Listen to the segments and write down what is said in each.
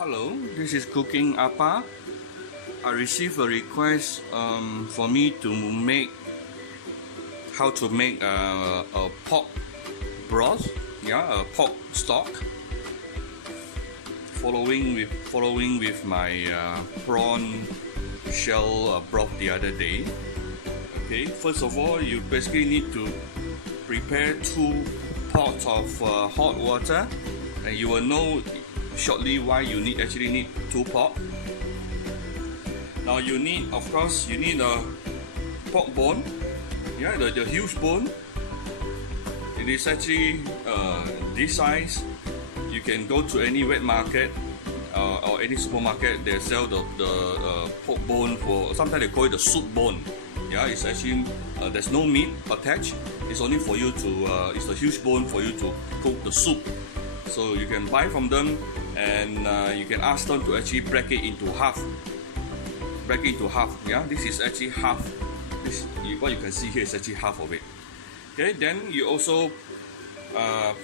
Hello, this is Cooking Apa. I received a request for me to make how to make a pork broth, a pork stock. Following with my prawn shell broth the other day. Okay, first of all, you basically need to prepare 2 pots of hot water, and you will know shortly why you actually need 2 pots. Now you need, of course, a pork bone, the huge bone. It is actually this size. You can go to any wet market or any supermarket. They sell the pork bone for, sometimes they call it the soup bone. It's actually there's no meat attached. It's only for you to it's a huge bone for you to cook the soup. So you can buy from them, and you can ask them to actually break it into half. This is actually half. What you can see here is actually half of it. Okay, then you also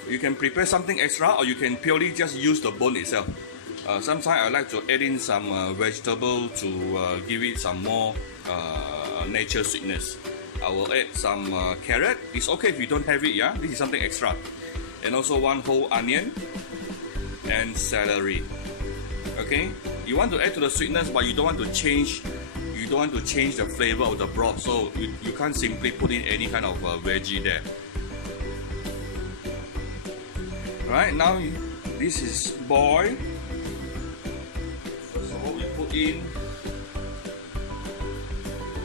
you can prepare something extra, or you can purely just use the bone itself. Sometimes I like to add in some vegetable to give it some more nature sweetness. I will add some carrot. It's okay if you don't have it. This is something extra. And also 1 whole onion and celery. Okay, you want to add to the sweetness, but you don't want to change the flavor of the broth, so you can't simply put in any kind of veggie there. Alright, now this is boiled. First of all, we put in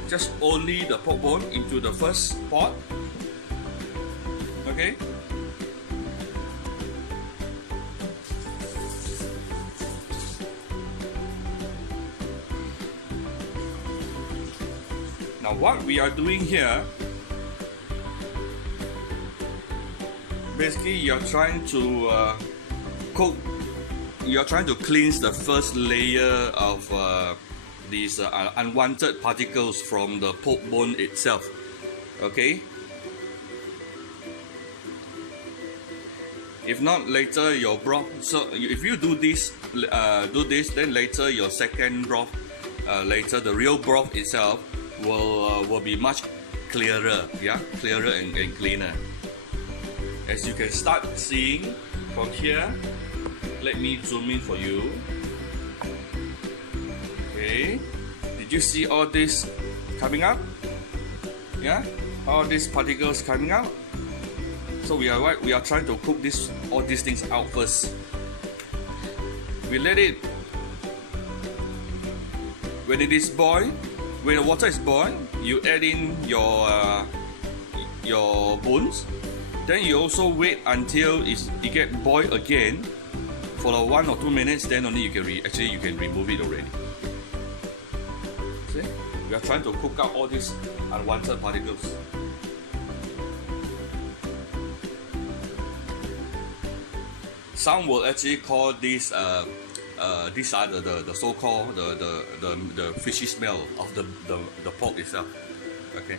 just only the pork bone into the first pot. Okay. Now what we are doing here, basically you're trying to cleanse the first layer of these unwanted particles from the pork bone itself. Okay. If not, later your broth. So if you do this, then later your second broth, later the real broth itself will be much clearer, clearer and cleaner. As you can start seeing from here, let me zoom in for you. Okay, did you see all this coming up? All these particles coming out. So we are trying to cook all these things out first. We let it, when it is boiled. When the water is boiled, you add in your bones. Then you also wait until it get boiled again for 1 or 2 minutes. Then only you can remove it already. See? We are trying to cook out all these unwanted particles. Some will actually call this these are the so-called the fishy smell of the pork itself. Okay.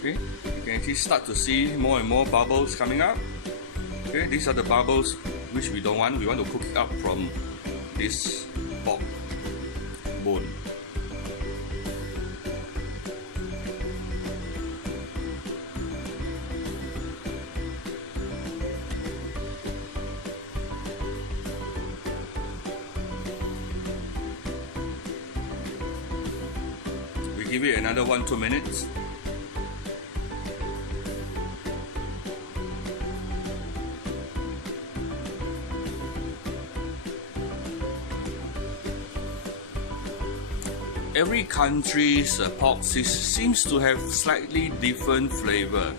Okay, you can actually start to see more and more bubbles coming up. Okay, these are the bubbles which we don't want. We want to cook it up from this pork bone. Give it another 1-2 minutes. Every country's pork seems to have slightly different flavor.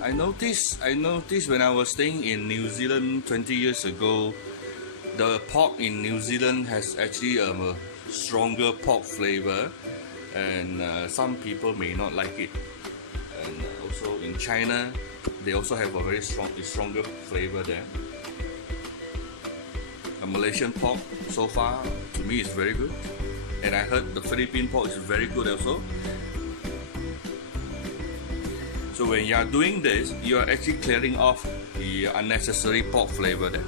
I noticed when I was staying in New Zealand 20 years ago, the pork in New Zealand has actually a stronger pork flavor, and some people may not like it. And also in China, they also have a very stronger flavor there. A Malaysian pork so far to me is very good. and I heard the Philippine pork is very good also. So when you are doing this, you are actually clearing off the unnecessary pork flavor there.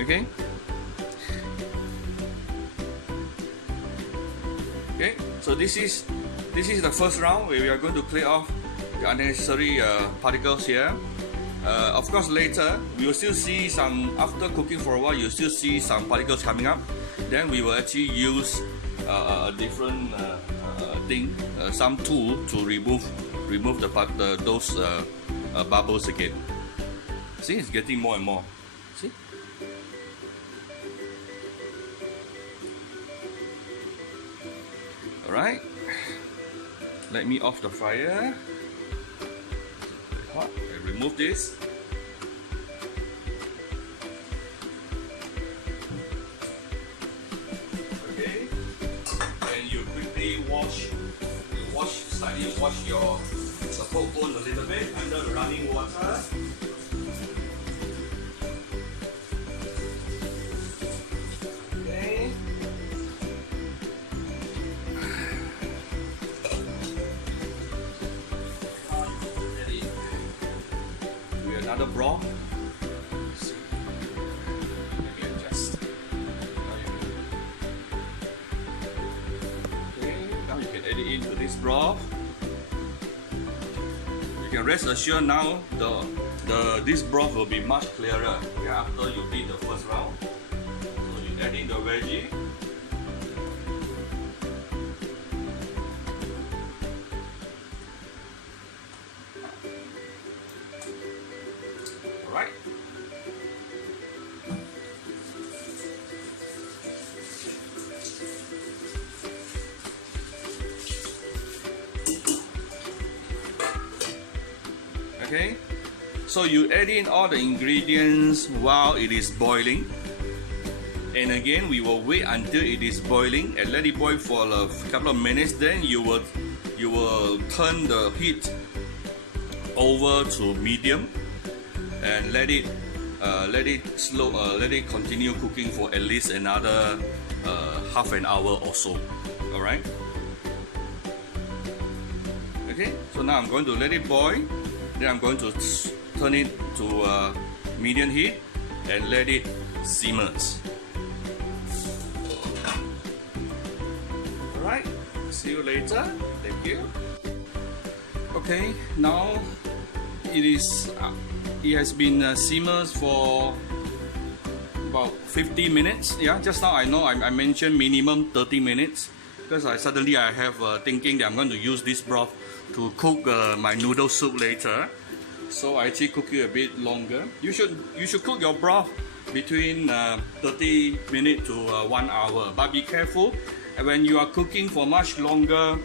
Okay. Okay. So this is the first round where we are going to clear off the unnecessary particles here. Of course, later we will still see some, after cooking for a while, you'll still see some particles coming up. Then we will actually use a different thing, some tool to remove those bubbles again. See, it's getting more and more. See? All right. Let me off the fire. Hot. I remove this. Okay. And you quickly slightly wash the pork bone a little bit under the running water. Okay. Another broth. Again, just okay. Now you can add it into this broth. You can rest assured now this broth will be much clearer. Yeah, after you did the first round. So you add in the veggie. Right. Okay, so you add in all the ingredients while it is boiling, and again we will wait until it is boiling and let it boil for a couple of minutes. Then you will turn the heat over to medium and let it continue cooking for at least another half an hour or so. All right. Okay. So now I'm going to let it boil. Then I'm going to turn it to medium heat and let it simmer. All right. See you later. Thank you. Okay. Now it has been simmered for about 50 minutes. Yeah, just now I know I mentioned minimum 30 minutes because I have thinking that I'm going to use this broth to cook my noodle soup later. So I actually cook it a bit longer. You should cook your broth between 30 minutes to 1 hour. But be careful, when you are cooking for much longer,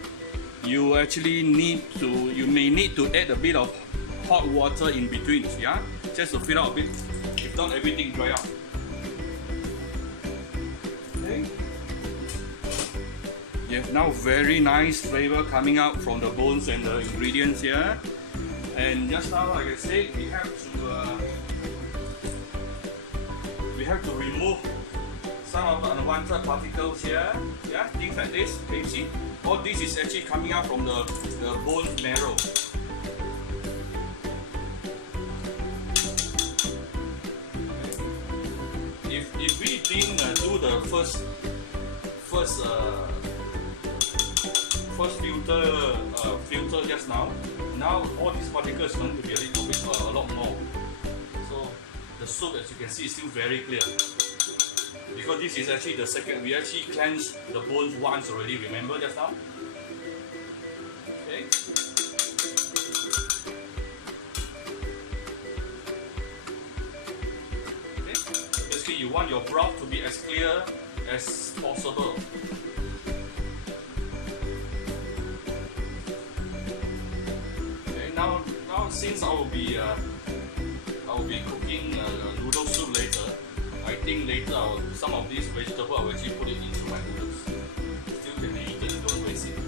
you may need to add a bit of hot water in between, yeah, just to fill out a bit. If not, everything dry out. Okay. You have now very nice flavor coming out from the bones and the ingredients here. And just now, like I said, we have to remove some of the unwanted particles here. Yeah, things like this. Can you see? All this is actually coming out from the bone marrow. If we didn't do the first filter just now all these particles are going to be a lot more. So the soup, as you can see, is still very clear because this is actually the second. We actually cleansed the bones once already. Remember just now? Okay. You want your broth to be as clear as possible. Okay, now since I will be cooking noodle soup later, I think later some of these vegetables I will actually put it into my noodles. Still can be eaten, don't waste it.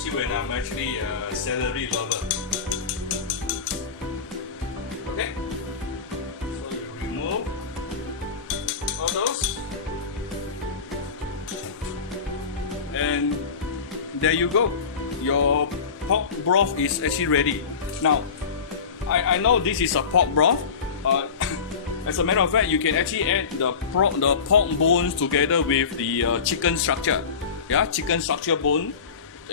especially when I'm actually a celery lover. Okay, so you remove all those, and there you go. Your pork broth is actually ready. Now, I know this is a pork broth. As a matter of fact, you can actually add the pork bones together with the chicken structure. Yeah, chicken structure bone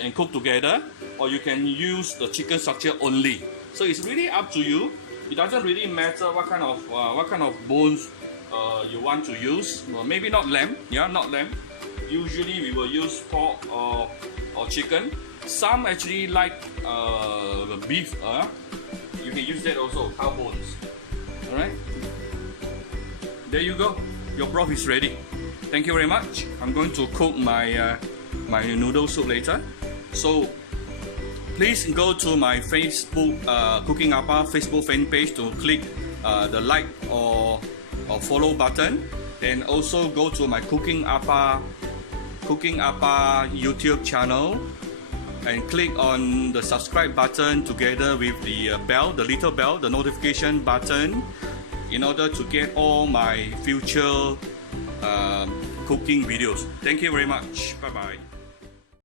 and cook together, or you can use the chicken structure only. So it's really up to you. It doesn't really matter what kind of bones you want to use. Well, maybe not lamb. Yeah, not lamb. Usually we will use pork or chicken. Some actually like beef. You can use that also, cow bones. Alright, there you go. Your broth is ready. Thank you very much. I'm going to cook my my noodle soup later. So please go to my Facebook Cooking Appa Facebook fan page to click the like or follow button. Then also go to my Cooking Appa YouTube channel and click on the subscribe button together with the bell, the little bell, the notification button, in order to get all my future cooking videos. Thank you very much. Bye bye.